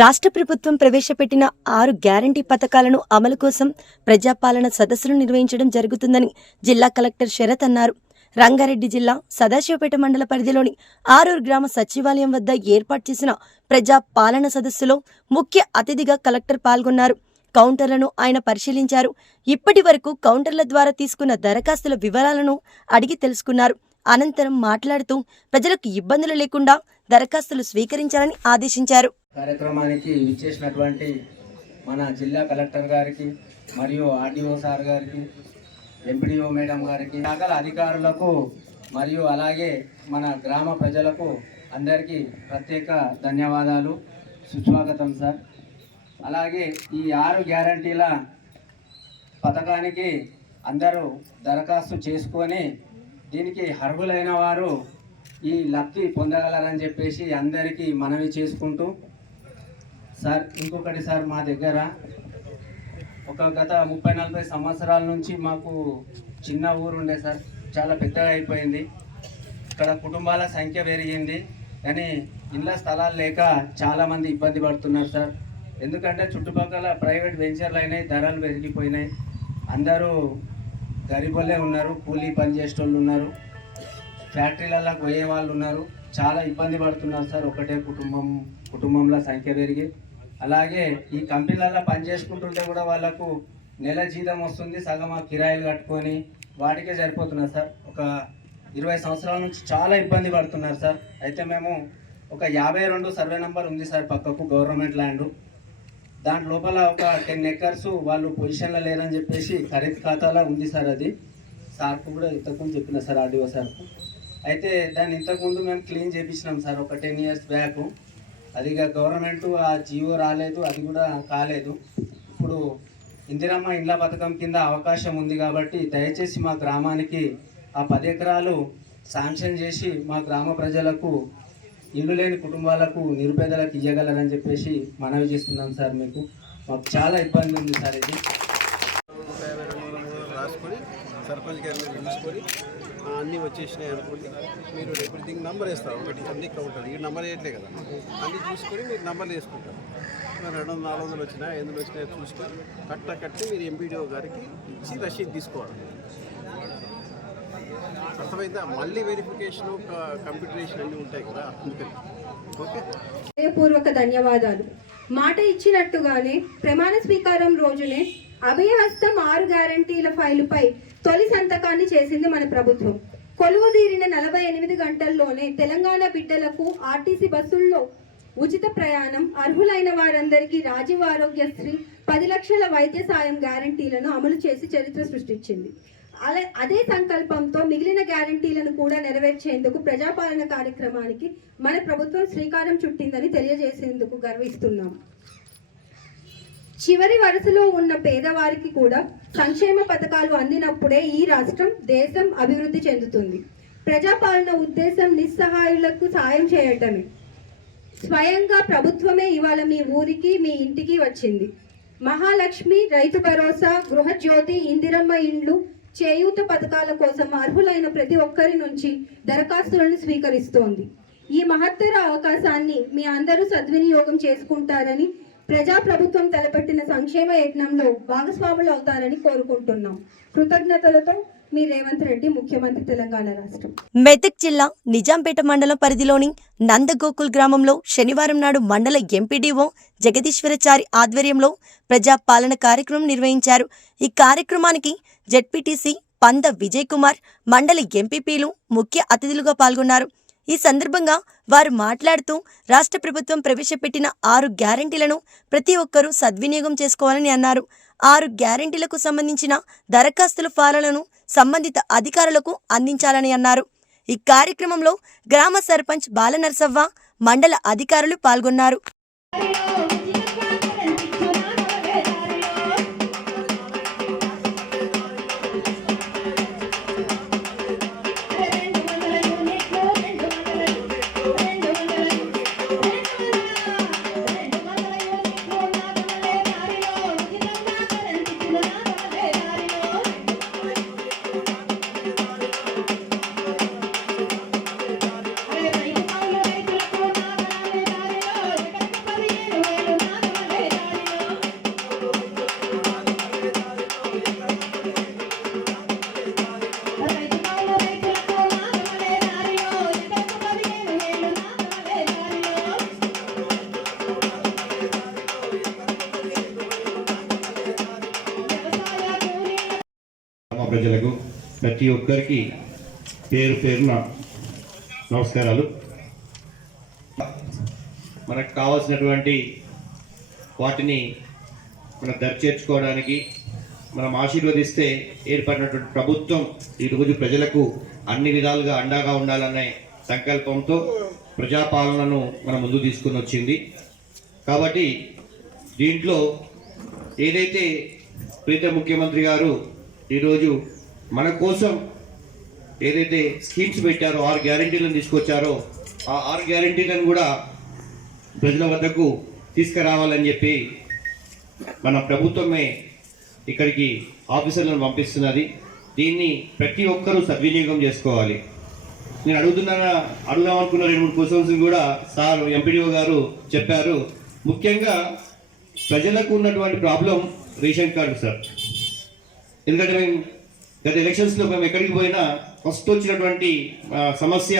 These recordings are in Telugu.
రాష్ట్ర ప్రభుత్వం ప్రవేశపెట్టిన 6 గ్యారంటీ పథకాలను అమలు కోసం ప్రజాపాలన సదస్సులు నిర్వహించడం జరుగుతుందని జిల్లా కలెక్టర్ శరత్ అన్నారు. రంగారెడ్డి జిల్లా సదాశివపేట మండల పరిధిలోని ఆరూరు గ్రామ సచివాలయం వద్ద ఏర్పాటు చేసిన ప్రజా పాలన సదస్సులో ముఖ్య అతిథిగా కలెక్టర్ పాల్గొన్నారు. కౌంటర్లను ఆయన పరిశీలించారు. ఇప్పటి వరకు కౌంటర్ల ద్వారా తీసుకున్న దరఖాస్తుల వివరాలను అడిగి తెలుసుకున్నారు. అనంతరం మాట్లాడుతూ ప్రజలకు ఇబ్బందులు లేకుండా దరఖాస్తులు స్వీకరించాలని ఆదేశించారు. కార్యక్రమానికి విచ్చేసినటువంటి మన జిల్లా కలెక్టర్ గారికి మరియు ఆర్డీఓ సార్ గారికి, ఎంపీడీఓ మేడం గారికి, సకల అధికారులకు మరియు అలాగే మన గ్రామ ప్రజలకు అందరికీ ప్రత్యేక ధన్యవాదాలు, సుస్వాగతం సార్. అలాగే ఈ 6 గ్యారంటీల పథకానికి అందరూ దరఖాస్తు చేసుకొని దీనికి అర్హులైన వారు ఈ లబ్ధి పొందగలరని చెప్పేసి అందరికీ మనవి చేసుకుంటూ, సార్ ఇంకొకటి సార్, మా దగ్గర గత 30-40 సంవత్సరాల నుంచి మాకు చిన్న ఊరు ఉండే సార్, చాలా పెద్దగా అయిపోయింది. ఇక్కడ కుటుంబాల సంఖ్య పెరిగింది కానీ ఇళ్ళ స్థలాలు లేక చాలామంది ఇబ్బంది పడుతున్నారు సార్. ఎందుకంటే చుట్టుపక్కల ప్రైవేట్ వెంచర్లు అయినాయి, ధరలు పెరిగిపోయినాయి, అందరూ గరీబులే ఉన్నారు, కూలీ పని చేసేటోళ్ళు ఉన్నారు, ఫ్యాక్టరీలలో పోయే వాళ్ళు ఉన్నారు, చాలా ఇబ్బంది పడుతున్నారు సార్. ఒకటే కుటుంబంలో సంఖ్య పెరిగి, అలాగే ఈ కంపెనీలలో పని చేసుకుంటుంటే కూడా వాళ్ళకు నెల జీతం వస్తుంది, సగం కిరాయిలు కట్టుకొని వాటికే సరిపోతున్నారు సార్. 20 సంవత్సరాల నుంచి చాలా ఇబ్బంది పడుతున్నారు సార్. అయితే మేము 52 సర్వే నెంబర్ ఉంది సార్ పక్కకు, గవర్నమెంట్ ల్యాండ్, దాని లోపల 10 ఎకర్స్ వాళ్ళు పొజిషన్లో లేరని చెప్పేసి ఖరీదు ఖాతాలో ఉంది సార్. అది సార్కు కూడా ఇంతకుముందు చెప్పిన సార్, ఆర్డీఓ సార్కు. అయితే దాన్ని ఇంతకుముందు మేము క్లీన్ చేయించినాం సార్ 10 years బ్యాక్. అది గవర్నమెంట్ ఆ జీవో రాలేదు, అది కూడా కాలేదు. ఇప్పుడు ఇందిరమ్మ ఇండ్ల పథకం కింద అవకాశం ఉంది కాబట్టి దయచేసి మా గ్రామానికి ఆ 10 ఎకరాలు శాంక్షన్ చేసి మా గ్రామ ప్రజలకు, ఇల్లు లేని కుటుంబాలకు, నిరుపేదలకు ఇవ్వగలరని చెప్పేసి మనవి చేస్తున్నాం సార్. మాకు చాలా ఇబ్బంది ఉంది సార్. ఇది రాసుకొని సర్పంచ్ గారిని చూసుకొని అన్నీ వచ్చేసినాయి అనుకోండి, మీరు ఎవ్రీథింగ్ నెంబర్ వేస్తారు. ఒకటి అన్ని కౌంటర్ ఈ నెంబర్ వేయట్లే కదా, అన్నీ చూసుకొని మీరు నెంబర్లు వేసుకుంటారు. 200-400 వచ్చినా 800 వచ్చినా చూసుకొని కట్టి మీరు ఎంపీడీఓ గారికి ఇచ్చి రసీదు తీసుకోవాలి. అర్థమైందా? మళ్ళీ వెరిఫికేషన్, కంప్యూటరేషన్ అన్నీ ఉంటాయి కదా, అందుకని. ఓకే, హృదయపూర్వక ధన్యవాదాలు. మాట ఇచ్చినట్టుగానే ప్రమాణ స్వీకారం రోజునే అభయహస్తం 6 గ్యారంటీల ఫైలుపై తొలి సంతకాన్ని చేసింది మన ప్రభుత్వం. కొలువుదీరిన 48 గంటల్లోనే తెలంగాణ బిడ్డలకు ఆర్టీసీ బస్సుల్లో ఉచిత ప్రయాణం, అర్హులైన వారందరికీ రాజీవ్ ఆరోగ్యశ్రీ, 10 లక్షల వైద్య సాయం గ్యారంటీలను అమలు చేసి చరిత్ర సృష్టించింది. అదే సంకల్పంతో మిగిలిన గ్యారంటీలను కూడా నెరవేర్చేందుకు ప్రజాపాలన కార్యక్రమానికి మన ప్రభుత్వం శ్రీకారం చుట్టిందని తెలియజేసేందుకు గర్విస్తున్నాం. చివరి వరుసలో ఉన్న పేదవారికి కూడా సంక్షేమ పథకాలు అందినప్పుడే ఈ రాష్ట్రం, దేశం అభివృద్ధి చెందుతుంది. ప్రజాపాలన ఉద్దేశం నిస్సహాయులకు సాయం చేయటమే. స్వయంగా ప్రభుత్వమే ఇవాళ మీ ఊరికి, మీ ఇంటికి వచ్చింది. మహాలక్ష్మి, రైతు భరోసా, గృహజ్యోతి, ఇందిరమ్మ ఇండ్లు, చేయూత పథకాల కోసం అర్హులైన ప్రతి ఒక్కరి నుంచి దరఖాస్తులను స్వీకరిస్తోంది. ఈ మహత్తర అవకాశాన్ని మీ అందరూ సద్వినియోగం చేసుకుంటారని, ప్రజాప్రభుత్వం తలపెట్టిన సంక్షేమ యజ్ఞంలో భాగస్వాములు అవుతారని కోరుకుంటున్నాం. కృతజ్ఞతలతో మీ రేవంత్ రెడ్డి, ముఖ్యమంత్రి, తెలంగాణ రాష్ట్రం. మెదక్ జిల్లా నిజాంపేట మండలం పరిధిలోని నందగోకుల్ గ్రామంలో శనివారం నాడు మండల ఎంపీడీఓ జగదీశ్వరచారి ఆధ్వర్యంలో ప్రజా పాలన కార్యక్రమం నిర్వహించారు. ఈ కార్యక్రమానికి జెడ్పీటీసీ పంద విజయ్ కుమార్, మండలి ఎంపీపీలు ముఖ్య అతిథులుగా పాల్గొన్నారు. ఈ సందర్భంగా వారు మాట్లాడుతూ రాష్ట్ర ప్రభుత్వం ప్రవేశపెట్టిన 6 గ్యారంటీలను ప్రతి ఒక్కరూ సద్వినియోగం చేసుకోవాలని అన్నారు. 6 గ్యారంటీలకు సంబంధించిన దరఖాస్తుల ఫారాలను సంబంధిత అధికారులకు అందించాలని అన్నారు. ఈ కార్యక్రమంలో గ్రామ సర్పంచ్ బాలనర్సవ్వ, మండల అధికారులు పాల్గొన్నారు. ప్రజలకు ప్రతి ఒక్కరికి పేరు పేరున నమస్కారాలు. మనకు కావాల్సినటువంటి వాటిని మనం దరిచేర్చుకోవడానికి మనం ఆశీర్వదిస్తే ఏర్పడినటువంటి ప్రభుత్వం ఈరోజు ప్రజలకు అన్ని విధాలుగా అండగా ఉండాలనే సంకల్పంతో ప్రజాపాలనను మన ముందు తీసుకుని వచ్చింది. కాబట్టి దీంట్లో ఏదైతే ప్రీత ముఖ్యమంత్రి గారు ఈరోజు మన కోసం ఏదైతే స్కీమ్స్ పెట్టారో 6 గ్యారెంటీలను తీసుకొచ్చారో ఆ 6 గ్యారెంటీలను కూడా ప్రజల వద్దకు తీసుకురావాలని చెప్పి మన ప్రభుత్వమే ఇక్కడికి ఆఫీసర్లను పంపిస్తున్నది. దీన్ని ప్రతి ఒక్కరూ సద్వినియోగం చేసుకోవాలి. నేను అడుగుదామనుకున్న 2-3 క్వశ్చన్స్ కూడా సార్ ఎంపీడీఓ గారు చెప్పారు. ముఖ్యంగా ప్రజలకు ఉన్నటువంటి ప్రాబ్లం రేషన్ కార్డు సార్. ఎందుకంటే మేము గత ఎలక్షన్స్లో మేము ఎక్కడికి పోయినా ఫస్ట్ వచ్చినటువంటి సమస్య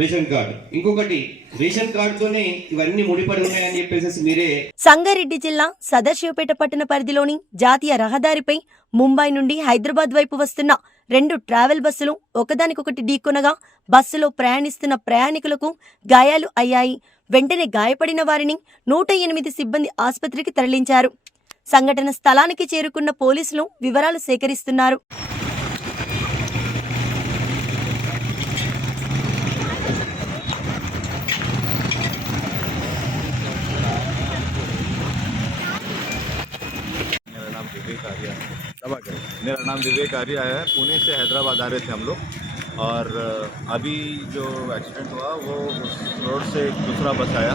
రేషన్ కార్డు. ఇంకొకటి రేషన్ కార్డుతోనే ఇవన్నీ ముడిపడి ఉన్నాయని చెప్పేసి మీరే. సంగారెడ్డి జిల్లా సదాశివపేట పట్టణ పరిధిలోని జాతీయ రహదారిపై ముంబై నుండి హైదరాబాద్ వైపు వస్తున్న 2 ట్రావెల్ బస్సులు ఒకదానికొకటి ఢీకొనగా బస్సులో ప్రయాణిస్తున్న ప్రయాణికులకు గాయాలు అయ్యాయి. వెంటనే గాయపడిన వారిని 108 సిబ్బంది ఆసుపత్రికి తరలించారు. సంఘటన స్థలానికి చేరుకున్న పోలీసులు వివరాలు సేకరిస్తున్నారు. मेरा नाम विवेक आर्या है। पुणे से हैदराबाद आ रहे थे हम लोग और अभी जो एक्सीडेंट हुआ वो उस रोड से एक दूसरा बस आया।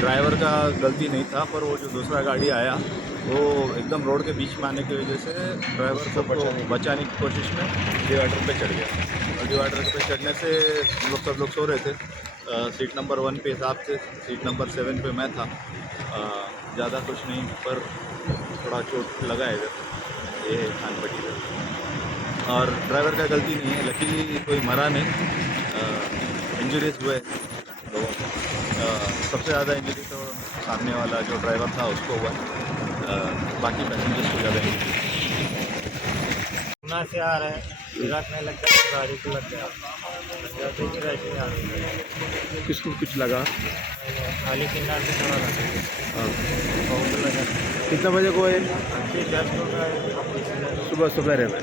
ड्राइवर का गलती नहीं था, पर वो जो दूसरा गाड़ी आया वो एकदम रोड के बीच में आने की वजह से ड्राइवर को बचाने की कोशिश में डिवाइडर पे चढ़ गया और डिवाइडर पे चढ़ने से सब लोग सो रहे थे। सीट नंबर 1 पे हिसाब से सीट नंबर 7 पे मैं था। ज़्यादा कुछ नहीं, पर थोड़ा चोट लगा है इधर, ये खान पट्टी है। और ड्राइवर का गलती नहीं है, लकीली कोई मरा नहीं, इंजरीज हुए लोगों को। सबसे ज़्यादा इंजरी तो सामने वाला जो ड्राइवर था उसको हुआ, बाकी पैसेंजर्स को ज़्यादा इंजरी। पुणे से आ रहे हैं, गुजरात में लग गया, गाड़ी को लग गया, किसको कुछ लगा? खाली किनारे से थोड़ा लगा। कितना बजे को है? सुबह सवेरे में।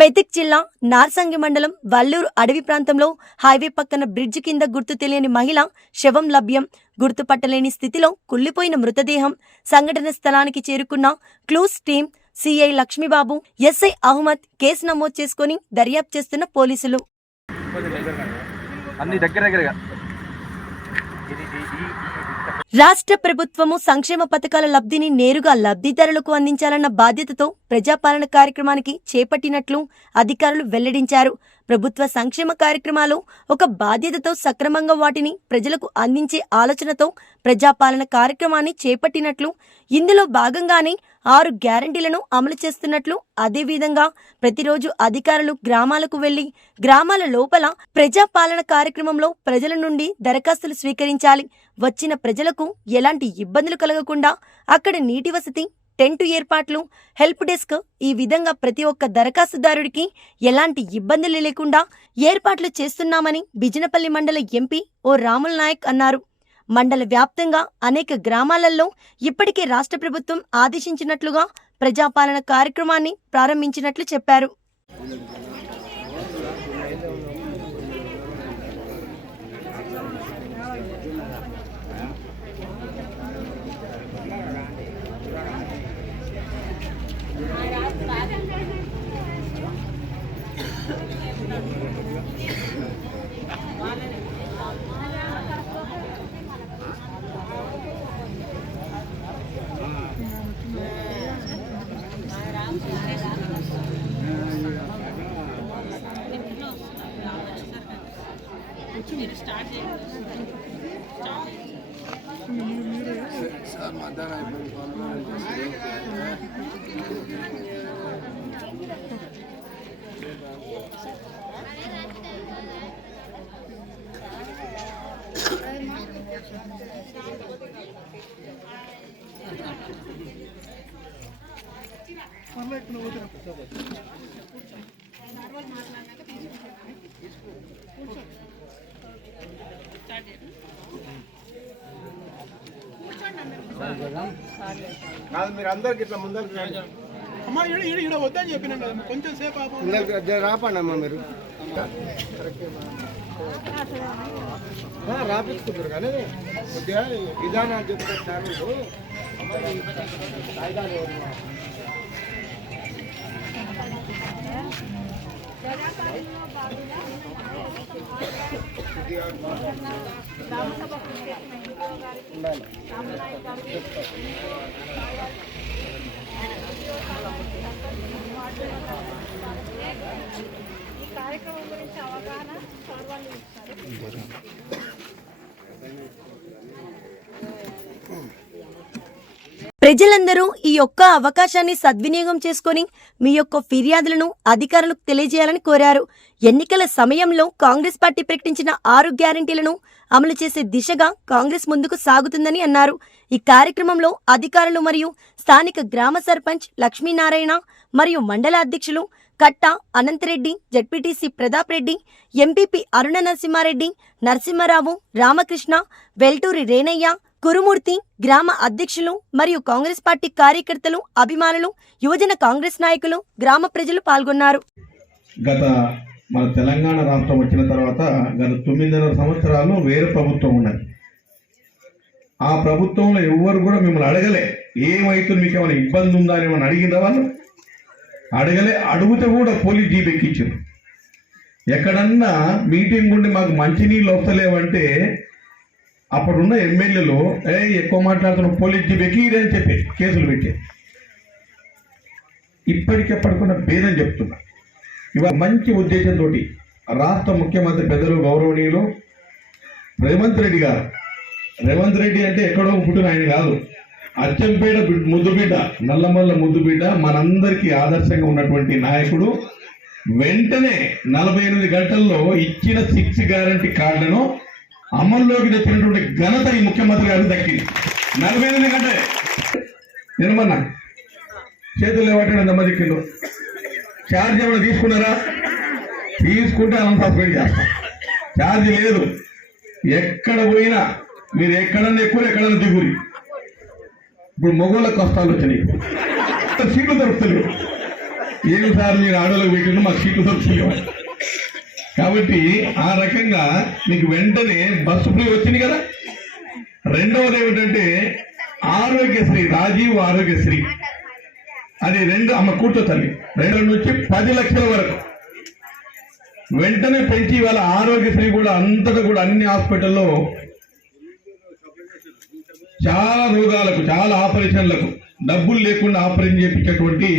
మెదక్ జిల్లా నార్సంగి మండలం వల్లూరు అడవి ప్రాంతంలో హైవే పక్కన బ్రిడ్జి కింద గుర్తు తెలియని మహిళ శవం లభ్యం. గుర్తుపట్టలేని స్థితిలో కుళ్లిపోయిన మృతదేహం. సంఘటన స్థలానికి చేరుకున్న clues team CI Lakshmibabu, SI Ahmed case నమోదు చేసుకుని దర్యాప్తు చేస్తున్న పోలీసులు. రాష్ట్ర ప్రభుత్వము సంక్షేమ పథకాల లబ్ధిని నేరుగా లబ్ధిదారులకు అందించాలన్న బాధ్యతతో ప్రజాపాలన కార్యక్రమానికి చేపట్టినట్లు అధికారులు వెల్లడించారు. ప్రభుత్వ సంక్షేమ కార్యక్రమాలు ఒక బాధ్యతతో సక్రమంగా వాటిని ప్రజలకు అందించే ఆలోచనతో ప్రజాపాలన కార్యక్రమాన్ని చేపట్టినట్లు, ఇందులో భాగంగానే 6 గ్యారంటీలను అమలు చేస్తున్నట్లు, అదేవిధంగా ప్రతిరోజు అధికారులు గ్రామాలకు వెళ్లి గ్రామాల లోపల ప్రజాపాలన కార్యక్రమంలో ప్రజల నుండి దరఖాస్తులు స్వీకరించాలి. వచ్చిన ప్రజలకు ఎలాంటి ఇబ్బందులు కలగకుండా అక్కడ నీటి వసతి, టెంటు ఏర్పాట్లు, హెల్ప్ డెస్క్, ఈ విధంగా ప్రతి ఒక్క దరఖాస్తుదారుడికి ఎలాంటి ఇబ్బందులు లేకుండా ఏర్పాట్లు చేస్తున్నామని బిజినపల్లి మండల ఎంపీ ఓ రాముల నాయక్ అన్నారు. మండల వ్యాప్తంగా అనేక గ్రామాలలో ఇప్పటికే రాష్ట్ర ప్రభుత్వం ఆదేశించినట్లుగా ప్రజాపాలన కార్యక్రమాన్ని ప్రారంభించినట్లు చెప్పారు. కాదు మీరు అందరికి ఇట్లా ముందరికి రండి. అమ్మా ఈడ వద్దని చెప్పినాం కదా కొంచెం సేపు ఆపు. ముందరికి రాపండి అమ్మా మీరు రాపించుకుంటారు కానీ కొద్దిగా విధానాలు చెప్తారు సార్ మీరు. ఈ కార్యక్రమం గురించి అవగాహన సర్వాన్ని ఇస్తారు. ప్రజలందరూ ఈ యొక్క అవకాశాన్ని సద్వినియోగం చేసుకుని మీ యొక్క ఫిర్యాదులను అధికారులకు తెలియజేయాలని కోరారు. ఎన్నికల సమయంలో కాంగ్రెస్ పార్టీ ప్రకటించిన 6 గ్యారెంటీలను అమలు చేసే దిశగా కాంగ్రెస్ ముందుకు సాగుతుందని అన్నారు. ఈ కార్యక్రమంలో అధికారులు మరియు స్థానిక గ్రామ సర్పంచ్ లక్ష్మీనారాయణ మరియు మండల అధ్యక్షులు కట్ట అనంతరెడ్డి, జడ్పీటీసీ ప్రతాప్ రెడ్డి, ఎంపీపీ అరుణ నరసింహారెడ్డి, నరసింహారావు, రామకృష్ణ, వెల్టూరి రేణయ్య, కురుమూర్తి, గ్రామ అధ్యక్షులు మరియు కాంగ్రెస్ పార్టీ కార్యకర్తలు, అభిమానులు, యువజన కాంగ్రెస్ నాయకులు, గ్రామ ప్రజలు పాల్గొన్నారు. గత మన తెలంగాణ రాష్ట్రం వచ్చిన తర్వాత గత 9.5 సంవత్సరాలు వేరే ప్రభుత్వం ఉన్నది. ఆ ప్రభుత్వంలో ఎవ్వరు కూడా మిమ్మల్ని అడగలే ఏమైతుంది, మీకు ఏమైనా ఇబ్బంది ఉందా అని ఏమైనా అడిగిందా? వాళ్ళు అడగలే. అడిగితే కూడా పోలీస్ జీప్ ఎక్కించారు. ఎక్కడన్నా మీటింగ్ ఉండి మాకు మంచినీళ్ళు వస్తలేవంటే అప్పుడున్న ఎమ్మెల్యేలు ఎక్కువ మాట్లాడుతున్న పోలీస్ జీప్ ఎక్కిరని చెప్పి కేసులు పెట్టే. ఇప్పటికెప్పటికున్న భేదం చెప్తున్నా. ఇవాళ మంచి ఉద్దేశంతో రాష్ట్ర ముఖ్యమంత్రి పెద్దలు గౌరవనీయులు రేవంత్ రెడ్డి గారు, రేవంత్ రెడ్డి అంటే ఎక్కడో పుట్టిన ఆయన కాదు, అచ్చంపేట ముద్దుబిడ్డ, నల్లమల్ల ముద్దుబిడ్డ, మనందరికీ ఆదర్శంగా ఉన్నటువంటి నాయకుడు. వెంటనే 48 గంటల్లో ఇచ్చిన 6 గ్యారంటీ కార్డులను అమల్లోకి తెచ్చినటువంటి ఘనత ఈ ముఖ్యమంత్రి గారు దక్కింది. 48 గంటలే. నిలమన్నా చేతులు లేవట్టండి. ఎంతమంది కిలో ఛార్జ్ ఏమైనా తీసుకున్నారా? తీసుకుంటే అనంత సస్పెండ్ చేస్తాం. ఛార్జ్ లేదు. ఎక్కడ పోయినా మీరు ఎక్కడన్నా ఎక్కువ ఎక్కడన్నా దిగురి. ఇప్పుడు మొగోళ్ళ కష్టాలు వచ్చినాయి, సీట్లు దొరుకుతలేవు. ఏమి సార్ మీరు ఆడోళ్ళకి పెట్టిన మాకు సీట్లు దొరుకుతలేవు. కాబట్టి ఆ రకంగా మీకు వెంటనే బస్సు ఫ్రీ వచ్చింది కదా. రెండవది ఏమిటంటే ఆరోగ్యశ్రీ, రాజీవ్ ఆరోగ్యశ్రీ, అది 2 అమ్మ కూర్చో తల్లి, 2 నుంచి 10 లక్షల వరకు వెంటనే పెంచి ఇవాళ ఆరోగ్యశ్రీ కూడా అంతటా కూడా అన్ని హాస్పిటల్లో చాలా రోగాలకు, చాలా ఆపరేషన్లకు డబ్బులు లేకుండా ఆపరేషన్ చేయించేటువంటి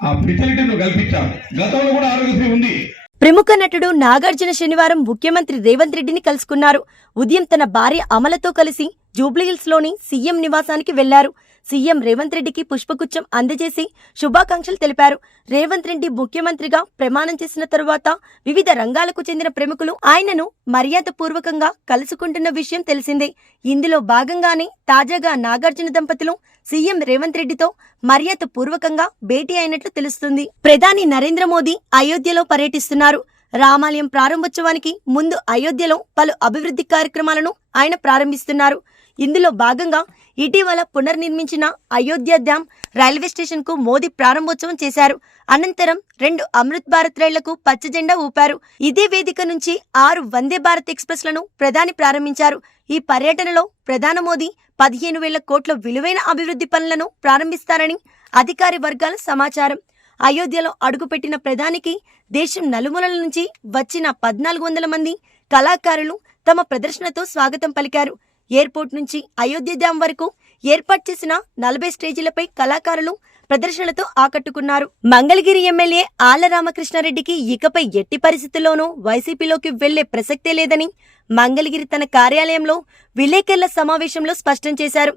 ఆ ఫెసిలిటీని కల్పించాం. గతంలో కూడా ఆరోగ్యశ్రీ ఉంది. ప్రముఖ నటుడు నాగార్జున శనివారం ముఖ్యమంత్రి రేవంత్ రెడ్డిని కలుసుకున్నారు. ఉదయం తన భార్య అమలతో కలిసి జూబ్లీహిల్స్ లోని సీఎం నివాసానికి వెళ్లారు. సీఎం రేవంత్ రెడ్డికి పుష్పగుచ్చం అందజేసి శుభాకాంక్షలు తెలిపారు. రేవంత్ రెడ్డి ముఖ్యమంత్రిగా ప్రమాణం చేసిన తరువాత వివిధ రంగాలకు చెందిన ప్రముఖులు ఆయనను మర్యాదపూర్వకంగా కలుసుకుంటున్న విషయం తెలిసిందే. ఇందులో భాగంగానే తాజాగా నాగార్జున దంపతులు సీఎం రేవంత్ రెడ్డితో మర్యాదపూర్వకంగా భేటీ అయినట్లు తెలుస్తుంది. ప్రధాని నరేంద్ర మోదీ అయోధ్యలో పర్యటిస్తున్నారు. రామాలయం ప్రారంభోత్సవానికి ముందు అయోధ్యలో పలు అభివృద్ధి కార్యక్రమాలను ఆయన ప్రారంభిస్తున్నారు. ఇందులో భాగంగా ఇటీవల పునర్నిర్మించిన అయోధ్య డ్యాం రైల్వే స్టేషన్ కు మోదీ ప్రారంభోత్సవం చేశారు. అనంతరం 2 అమృత్ భారత్ రైళ్లకు పచ్చజెండా ఊపారు. ఇదే వేదిక నుంచి 6 వందే భారత్ ఎక్స్ప్రెస్ లను ప్రధాని ప్రారంభించారు. ఈ పర్యటనలో ప్రధాని మోదీ 15,000 కోట్ల విలువైన అభివృద్ధి పనులను ప్రారంభిస్తారని అధికారి వర్గాల సమాచారం. అయోధ్యలో అడుగుపెట్టిన ప్రధానికి దేశం నలుమూలల నుంచి వచ్చిన 1,400 మంది కళాకారులు తమ ప్రదర్శనతో స్వాగతం పలికారు. ఎయిర్పోర్ట్ నుంచి అయోధ్య డ్యాం వరకు ఏర్పాటు చేసిన 40 స్టేజీలపై కళాకారులు ప్రదర్శనలతో ఆకట్టుకున్నారు. మంగళగిరి ఎమ్మెల్యే ఆళ్ల రామకృష్ణారెడ్డికి ఇకపై ఎట్టి పరిస్థితుల్లోనూ వైసీపీలోకి వెళ్లే ప్రసక్తే లేదని మంగళగిరి తన కార్యాలయంలో విలేకరుల సమావేశంలో స్పష్టం చేశారు.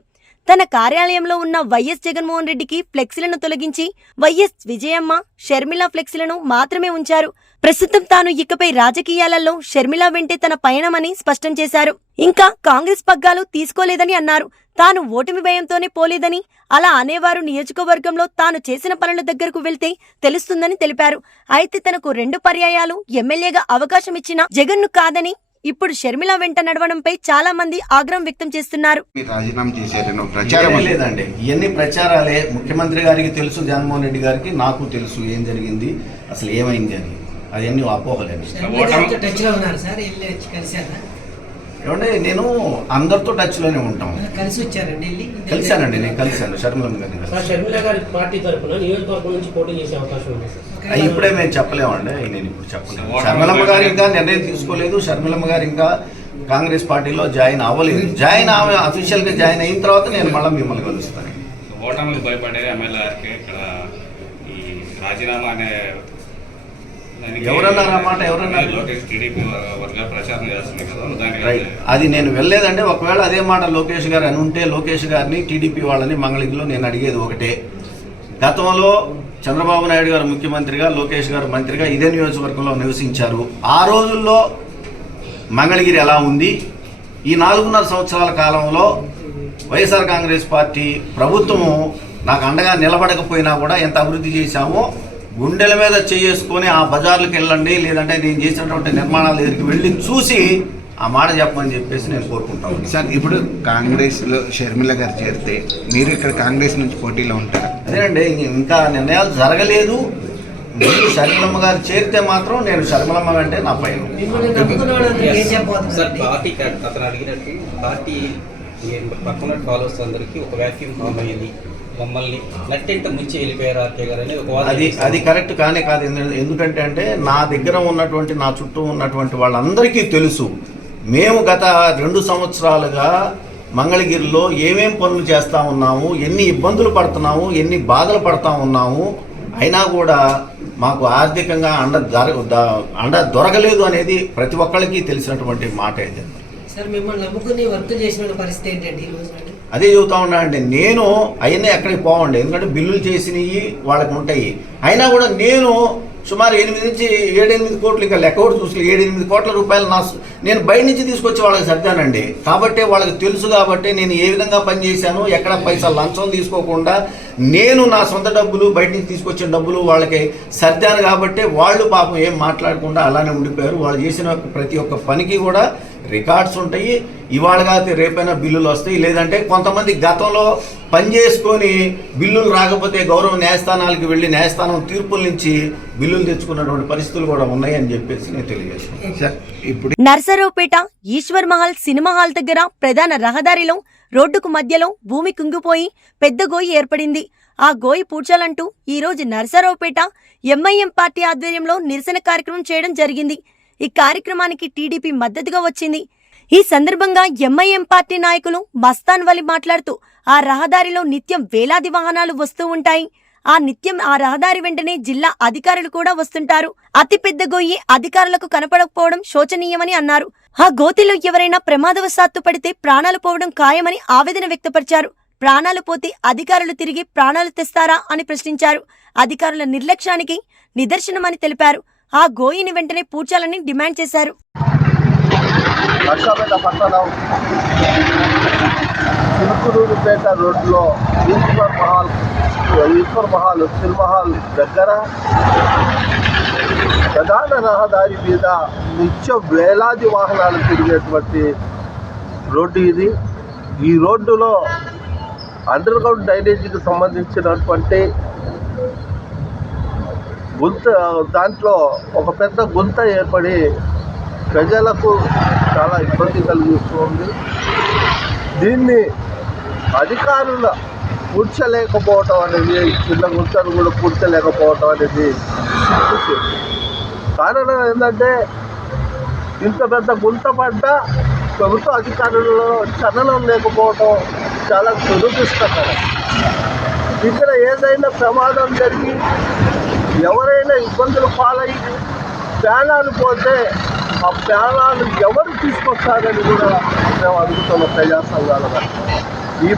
తన కార్యాలయంలో ఉన్న వైఎస్ జగన్మోహన్ రెడ్డికి ఫ్లెక్సీలను తొలగించి వైఎస్ విజయమ్మ, షర్మిల ఫ్లెక్సీలను మాత్రమే ఉంచారు. ప్రస్తుతం తాను ఇకపై రాజకీయాలలో షర్మిల వెంటే తన పయనమని స్పష్టం చేశారు. ఇంకా కాంగ్రెస్ పగ్గాలు తీసుకోలేదని అన్నారు. తాను ఓటమి భయంతోనే పోలేదని, అలా అనేవారు నియోజకవర్గంలో తాను చేసిన పనుల దగ్గరకు వెళ్తే తెలుస్తుందని తెలిపారు. అయితే తనకు 2 పర్యాయాలు ఎమ్మెల్యేగా అవకాశం ఇచ్చిన జగన్ను కాదని ఇప్పుడు షర్మిల వెంట నడవడంపై చాలా మంది ఆగ్రహం వ్యక్తం చేస్తున్నారు. రాజీనామా చేశారు ప్రచారం లేదండి, ఇవన్నీ ప్రచారాలే. ముఖ్యమంత్రి గారికి తెలుసు, జగన్మోహన్ రెడ్డి గారికి, నాకు తెలుసు ఏం జరిగింది, అసలు ఏమైంది అని. అవన్నీ అపోహలేండి. ఏమంటే నేను అందరితో టచ్ లోనే ఉంటాం. కలిశానండి, నేను కలిశాను షర్మిలమ్మ గారిని. షర్మిల గారి పార్టీ తరఫున నియోజకవర్గం నుంచి పోటీ చేసే అవకాశం ఉంది సార్. ఇప్పుడే మేము చెప్పలేమండి, నేను ఇప్పుడు చెప్పలేము. షర్మిలమ్మ గారు ఇంకా నిర్ణయం తీసుకోలేదు. షర్మిలమ్మ గారు ఇంకా కాంగ్రెస్ పార్టీలో జాయిన్ అవ్వలేదు. అఫీషియల్ గా జాయిన్ అయిన తర్వాత నేను మళ్ళీ మిమ్మల్ని కలుస్తాను. ఓటమికి భయపడే ఎమ్మెల్యే గారికి ఇక్కడ ఈ రాజీనామా అనే ఎవరన్నారన్నమాట, ఎవరన్నారు? లోకేష్ టీడీపీ వర్గాలు ప్రచారం చేస్తున్నాయి కదా, అది నేను వెళ్ళలేదంటే. ఒకవేళ అదే మాట లోకేష్ గారు అని ఉంటే లోకేష్ గారిని, టీడీపీ వాళ్ళని మంగళగిరిలో నేను అడిగేది ఒకటే. గతంలో చంద్రబాబు నాయుడు గారు ముఖ్యమంత్రిగా, లోకేష్ గారు మంత్రిగా ఇదే నియోజకవర్గంలో నివసించారు. ఆ రోజుల్లో మంగళగిరి ఎలా ఉంది? ఈ 4.5 సంవత్సరాల కాలంలో వైఎస్ఆర్ కాంగ్రెస్ పార్టీ ప్రభుత్వము నాకు అండగా నిలబడకపోయినా కూడా ఎంత అభివృద్ధి చేశామో గుండెల మీద చేసుకొని ఆ బజార్లకు వెళ్ళండి, లేదంటే నేను చేసినటువంటి నిర్మాణాల దగ్గరికి వెళ్ళి చూసి ఆ మాట చెప్పమని చెప్పేసి నేను కోరుకుంటాను. సార్, ఇప్పుడు కాంగ్రెస్లో షర్మిల గారు చేరితే మీరు ఇక్కడ కాంగ్రెస్ నుంచి పోటీలో ఉంటారు. అదేనండి, ఇంకా నిర్ణయాలు జరగలేదు. మీరు షర్మిలమ్మ గారు చేరితే మాత్రం నేను షర్మిలమ్మ అంటే నా పైన. సార్, పార్టీ అతను అడిగినట్టు పార్టీ పక్కన ఫాలోవర్స్ అందరికీ ఒక వ్యాక్యూమ్ ఫామ్ అయ్యింది, మమ్మల్ని నట్టెంట ముంచి వెళ్ళిపోయారు ఆర్కే గారు అని అది కరెక్ట్ కానే కాదు. ఎందుకంటే అంటే నా దగ్గర ఉన్నటువంటి, నా చుట్టూ ఉన్నటువంటి వాళ్ళందరికీ తెలుసు. మేము గత 2 సంవత్సరాలుగా మంగళగిరిలో ఏమేం పనులు చేస్తూ ఉన్నాము, ఎన్ని ఇబ్బందులు పడుతున్నాము, ఎన్ని బాధలు పడుతూ ఉన్నాము, అయినా కూడా మాకు ఆర్థికంగా అండ దొరకలేదు అనేది ప్రతి ఒక్కరికి తెలిసినటువంటి మాట ఇది. సార్, మిమ్మల్ని నమ్ముకుని వర్క్ చేసిన పరిస్థితి ఏంటంటే ఈ రోజు అదే చెబుతా ఉన్నానండి. నేను అవన్నీ ఎక్కడికి పోవండి, ఎందుకంటే బిల్లులు చేసినవి వాళ్ళకి ఉంటాయి. అయినా కూడా నేను సుమారు 8 నుంచి 7-8 కోట్లు, ఇంకా లెక్క కూడా చూసి 7-8 కోట్ల రూపాయలు నేను బయట నుంచి తీసుకొచ్చి వాళ్ళకి సర్దానండి. కాబట్టి వాళ్ళకి తెలుసు. కాబట్టి నేను ఏ విధంగా పనిచేశాను, ఎక్కడ పైసలు లంచం తీసుకోకుండా నేను నా సొంత డబ్బులు, బయట నుంచి తీసుకొచ్చిన డబ్బులు వాళ్ళకి సర్దాను. కాబట్టి వాళ్ళు పాపం ఏం మాట్లాడకుండా అలానే ఉండిపోయారు. వాళ్ళు చేసిన ప్రతి ఒక్క పనికి కూడా రికార్డ్స్ ఉంటాయి. ఇవాళ కాకపోతే రేపైనా బిల్లులు వస్తాయి. లేదంటే కొంతమంది గతంలో పనిచేసుకొని బిల్లులు రాకపోతే గౌరవ న్యాయస్థానాలకు వెళ్ళి న్యాయస్థానం తీర్పుల నుంచి బిల్లులు తెచ్చుకున్నటువంటి పరిస్థితులు కూడా ఉన్నాయని చెప్పేసి నేను తెలియజేస్తున్నాను. సార్, ఇప్పుడు నర్సరావుపేట ఈశ్వర్ మహల్ సినిమా హాల్ దగ్గర ప్రధాన రహదారిలో రోడ్డుకు మధ్యలో భూమి కుంగిపోయి పెద్ద గోయి ఏర్పడింది. ఆ గోయి పూడ్చాలంటూ ఈ రోజు నర్సరావుపేట ఎంఐఎం పార్టీ ఆధ్వర్యంలో నిరసన కార్యక్రమం చేయడం జరిగింది. ఈ కార్యక్రమానికి టీడీపీ మద్దతుగా వచ్చింది. ఈ సందర్భంగా ఎంఐఎం పార్టీ నాయకులు మస్తాన్ వలి మాట్లాడుతూ ఆ రహదారిలో నిత్యం వేలాది వాహనాలు వస్తూ ఉంటాయి. ఆ రహదారి వెంటనే జిల్లా అధికారులు కూడా వస్తుంటారు. అతి పెద్ద గొయ్యి అధికారులకు కనపడకపోవడం శోచనీయమని అన్నారు. ఆ గోతిలో ఎవరైనా ప్రమాదవశాత్తు పడితే ప్రాణాలు పోవడం ఖాయమని ఆవేదన వ్యక్తపరిచారు. ప్రాణాలు పోతే అధికారులు తిరిగి ప్రాణాలు తెస్తారా అని ప్రశ్నించారు. అధికారుల నిర్లక్ష్యానికి నిదర్శనమని తెలిపారు. ఆ గోయిని వెంటనే పూడ్చాలని డిమాండ్ చేశారు. నర్సాపేట పట్టణం చిలుకూరుపేట రోడ్లో ఈశ్వర్ మహల్ సినిమా హాల్ దగ్గర ప్రధాన రహదారి మీద నిత్యం వేలాది వాహనాలు తిరిగేటువంటి రోడ్డు ఇది. ఈ రోడ్డులో అండర్ గ్రౌండ్ డ్రైనేజీకి సంబంధించినటువంటి దాంట్లో ఒక పెద్ద గుంత ఏర్పడి ప్రజలకు చాలా ఇబ్బంది కలిగిస్తుంది. దీన్ని అధికారులు పూడ్చలేకపోవటం అనేది, చిన్న గుంతను కూడా పూడ్చలేకపోవటం అనేది కారణం ఏంటంటే ఇంత పెద్ద గుంత పడ్డ ప్రభుత్వ అధికారులలో చలనం లేకపోవటం చాలా దురదృష్టకరం. ఇక్కడ ఏదైనా ప్రమాదం జరిగి ఎవరైనా ఇబ్బందులు పాలయ్యి ప్రాణాలు పోతే ఆ ప్రాణాలు ఎవరు తీసుకొస్తారని కూడా మేము అడుగుతున్నాం ప్రజా సంఘాలుగా. ఈ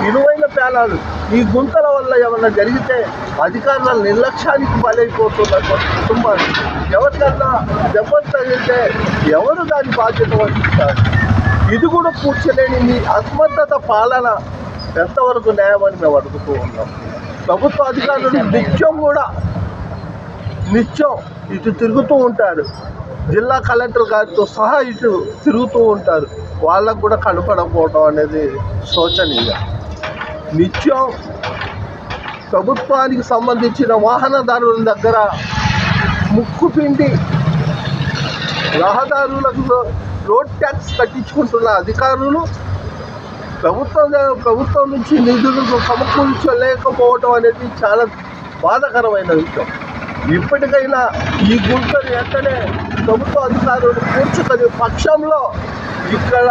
విలువైన ప్రాణాలు ఈ గుంతల వల్ల ఏమన్నా జరిగితే అధికారుల నిర్లక్ష్యానికి బలైపోతున్నటువంటి కుటుంబాలు ఎవరికన్నా దెబ్బలు తగిలితే ఎవరు దాని బాధ్యత వహిస్తారు? ఇది కూడా పూడ్చలేని మీ అసమర్థత పాలన ఎంతవరకు న్యాయమని మేము అడుగుతూ ఉన్నాం. ప్రభుత్వ అధికారులు నిత్యం ఇటు తిరుగుతూ ఉంటారు, జిల్లా కలెక్టర్ గారితో సహా ఇటు తిరుగుతూ ఉంటారు. వాళ్ళకు కూడా కనపడకపోవడం అనేది శోచనీయం. నిత్యం ప్రభుత్వానికి సంబంధించిన వాహనదారుల దగ్గర ముక్కుపిండి రహదారులకు రోడ్ ట్యాక్స్ కట్టించుకుంటున్న అధికారులు ప్రభుత్వం నుంచి నిధులను సమకూర్చలేకపోవడం అనేది చాలా బాధాకరమైన విషయం. ఇప్పటికైనా ఈ గుంటను వెంటనే ప్రభుత్వ అధికారులు కూర్చుకునే పక్షంలో ఇక్కడ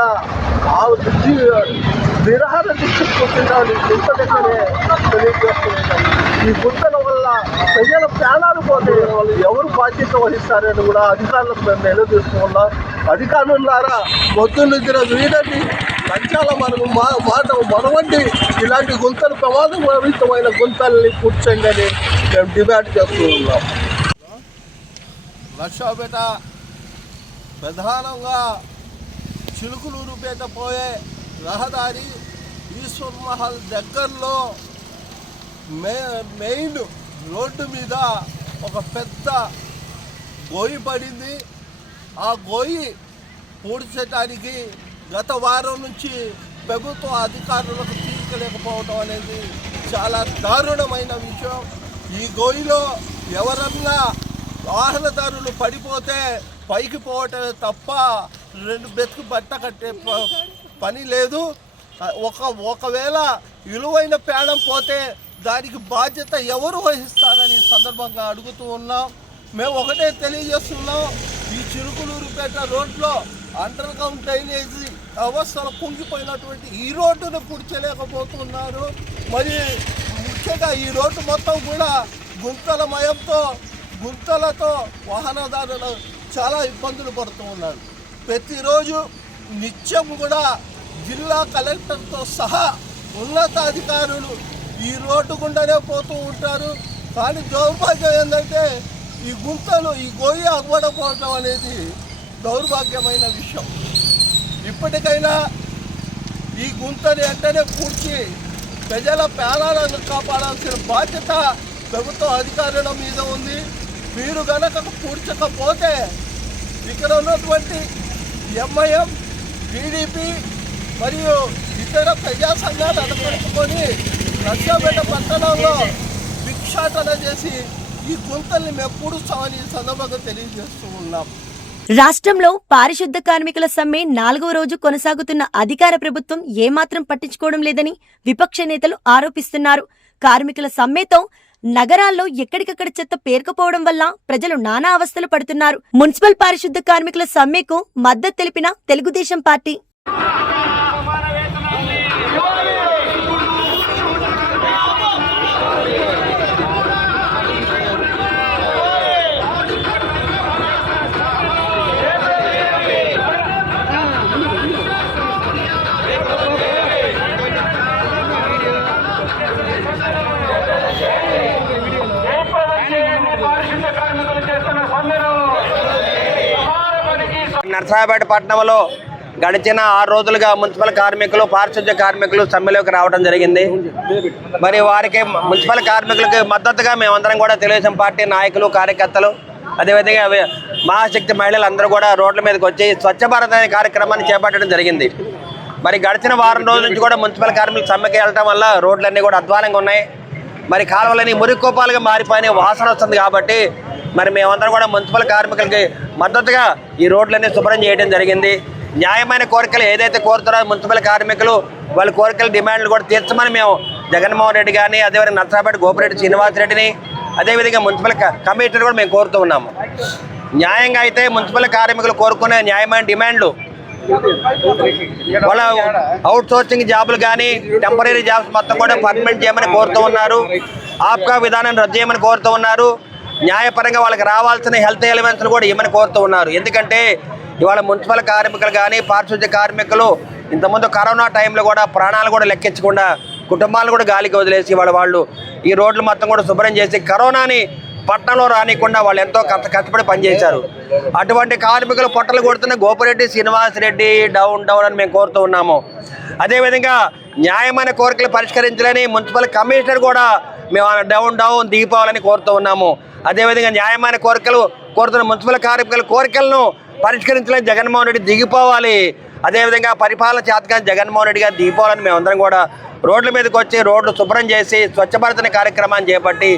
నిరాహార దీక్ష కూర్చుంటారు. గుంట దగ్గరే తెలియజేస్తున్నాం. ఈ గుంటల వల్ల ప్రజల ప్రాణాలు పోతే ఎవరు బాధ్యత వహిస్తారని కూడా అధికారులకు మేము నిలదీస్తున్నాం. అధికారులారా మొత్తం నిద్ర వీడని లంచాల మాట మనవంటి ఇలాంటి గుంతలు ప్రమాదభరితమైన గుంతల్ని కూర్చోండి అని మేము డిమాండ్ చేస్తూ ఉన్నాం. లక్షపేట ప్రధానంగా చిలుకులూరుపేట పోయే రహదారి ఈశ్వర్ మహల్ దగ్గరలో మెయిన్ రోడ్డు మీద ఒక పెద్ద గోయి పడింది. ఆ గోయి పూడ్చడానికి గత వారం నుంచి ప్రభుత్వ అధికారులకు తీర్చలేకపోవడం అనేది చాలా దారుణమైన విషయం. ఈ గోయిలో ఎవరన్నా వాహనదారులు పడిపోతే పైకి పోవటమే తప్ప రెండు బెతుకు బట్ట కట్టే పని లేదు. ఒకవేళ విలువైన ప్రాణం పోతే దానికి బాధ్యత ఎవరు వహిస్తారని సందర్భంగా అడుగుతూ ఉన్నాం. మేము ఒకటే తెలియజేస్తున్నాం, ఈ చిలుకులూరుపేట రోడ్లో అండర్ గ్రౌండ్ డ్రైనేజీ అవస్థలు కుంగిపోయినటువంటి ఈ రోడ్డును పూడ్చలేకపోతున్నారు. మరి ముఖ్యంగా ఈ రోడ్డు మొత్తం కూడా గుంతలతో వాహనదారులు చాలా ఇబ్బందులు పడుతూ ఉన్నారు. ప్రతిరోజు నిత్యం కూడా జిల్లా కలెక్టర్తో సహా ఉన్నతాధికారులు ఈ రోడ్డు గుండానే పోతూ ఉంటారు. కానీ దౌర్భాగ్యం ఏంటంటే ఈ గోయి అవ్వకపోవడం అనేది దౌర్భాగ్యమైన విషయం. ఇప్పటికైనా ఈ గుంతని వెంటనే పూడ్చి ప్రజల ప్రాణాలను కాపాడాల్సిన బాధ్యత ప్రభుత్వ అధికారుల మీద ఉంది. మీరు గనక పూడ్చకపోతే ఇక్కడ ఉన్నటువంటి ఎంఐఎం, టీడీపీ మరియు ఇతర ప్రజా సంఘాలు అనుకుంటుకొని లక్షపేట పట్టణంలో భిక్షాటన చేసి ఈ గుంతల్ని మేము పూడుస్తామని ఈ సందర్భంగా తెలియజేస్తూ ఉన్నాం. రాష్ట్రంలో పారిశుద్ధ కార్మికుల సమ్మె 4వ రోజు కొనసాగుతున్న అధికార ప్రభుత్వం ఏమాత్రం పట్టించుకోవడం లేదని విపక్ష నేతలు ఆరోపిస్తున్నారు. కార్మికుల సమ్మెతో నగరాల్లో ఎక్కడికక్కడ చెత్త పేరుకుపోవడం వల్ల ప్రజలు నానా అవస్థలు పడుతున్నారు. మున్సిపల్ పారిశుద్ధ కార్మికుల సమ్మెకు మద్దతు తెలిపిన తెలుగుదేశం పార్టీ నర్సరావుపేట పట్టణంలో గడిచిన 6 రోజులుగా మున్సిపల్ కార్మికులు, పారిశుద్ధ్య కార్మికులు సమ్మెలోకి రావడం జరిగింది. మరి వారికి మున్సిపల్ కార్మికులకు మద్దతుగా మేమందరం కూడా తెలుగుదేశం పార్టీ నాయకులు, కార్యకర్తలు, అదేవిధంగా మహాశక్తి మహిళలు అందరూ కూడా రోడ్ల మీదకి వచ్చి స్వచ్ఛ భారత్ అనే కార్యక్రమాన్ని చేపట్టడం జరిగింది. మరి గడిచిన వారం రోజుల నుంచి కూడా మున్సిపల్ కార్మికులు సమ్మెకి వెళ్ళడం వల్ల రోడ్లన్నీ కూడా అధ్వానంగా ఉన్నాయి. మరి కాలువలని మురికోపాలుగా మారిపోయిన వాసన వస్తుంది. కాబట్టి మరి మేమందరం కూడా మున్సిపల్ కార్మికులకి మద్దతుగా ఈ రోడ్లన్నీ శుభ్రం చేయడం జరిగింది. న్యాయమైన కోరికలు ఏదైతే కోరుతున్నారో మున్సిపల్ కార్మికులు వాళ్ళ కోరికల డిమాండ్లు కూడా తీర్చమని మేము జగన్మోహన్ రెడ్డి గారిని, అదేవిధంగా నర్సరావుపేట గోపిరెడ్డి శ్రీనివాసరెడ్డిని, అదేవిధంగా మున్సిపల్ కమిషనర్ కూడా మేము కోరుతూ ఉన్నాము. న్యాయంగా అయితే మున్సిపల్ కార్మికులు కోరుకునే న్యాయమైన డిమాండ్లు వాళ్ళ అవుట్ సోర్సింగ్ జాబులు కానీ టెంపరీ జాబ్స్ మొత్తం కూడా పర్మనెంట్ చేయమని కోరుతూ ఉన్నారు. ఆప్కా విధానాన్ని రద్దు చేయమని కోరుతూ ఉన్నారు. న్యాయపరంగా వాళ్ళకి రావాల్సిన హెల్త్ ఎలిమెంట్స్ను కూడా ఇవ్వమని కోరుతూ ఉన్నారు. ఎందుకంటే ఇవాళ మున్సిపల్ కార్మికులు కానీ పారిశుద్ధ్య కార్మికులు ఇంతకుముందు కరోనా టైంలో కూడా ప్రాణాలు కూడా లెక్కించకుండా కుటుంబాలను కూడా గాలికి వదిలేసి వాళ్ళు ఈ రోడ్లు మొత్తం కూడా శుభ్రం చేసి కరోనాని పట్టణంలో రానికుండా వాళ్ళు ఎంతో కష్టపడి పనిచేశారు. అటువంటి కార్మికులు పొట్టలు కొడుతున్న గోపిరెడ్డి శ్రీనివాసరెడ్డి డౌన్ అని మేము కోరుతూ ఉన్నాము. అదేవిధంగా న్యాయమైన కోరికలు పరిష్కరించాలని మున్సిపల్ కమిషనర్ కూడా మేము డౌన్ దిగిపోవాలని కోరుతూ ఉన్నాము. అదేవిధంగా న్యాయమైన కోరికలు కోరుతున్న మున్సిపల్ కార్మికుల కోరికలను పరిష్కరించాలని జగన్మోహన్ రెడ్డి దిగిపోవాలి. అదేవిధంగా పరిపాలన చేతకాని జగన్మోహన్ రెడ్డి గారు దిగిపోవాలని మేమందరం కూడా రోడ్ల మీదకి వచ్చి రోడ్లు శుభ్రం చేసి స్వచ్ఛ భారత్ అనే కార్యక్రమాన్ని చేపట్టి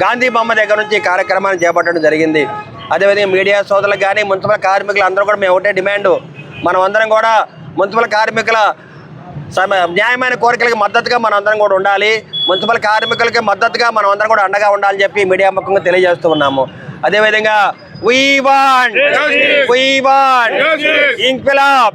గాంధీ బొమ్మ దగ్గర నుంచి ఈ కార్యక్రమాన్ని చేపట్టడం జరిగింది. అదేవిధంగా మీడియా సోదరులకు కానీ మున్సిపల్ కార్మికులు అందరూ కూడా మేము ఒకటే డిమాండ్, మనం అందరం కూడా మున్సిపల్ కార్మికుల న్యాయమైన కోరికలకు మద్దతుగా మనం అందరం కూడా ఉండాలి. మున్సిపల్ కార్మికులకి మద్దతుగా మనం అందరం కూడా అండగా ఉండాలని చెప్పి మీడియా ముఖంగా తెలియజేస్తూ ఉన్నాము. అదేవిధంగా we want ఇంక్విలాబ్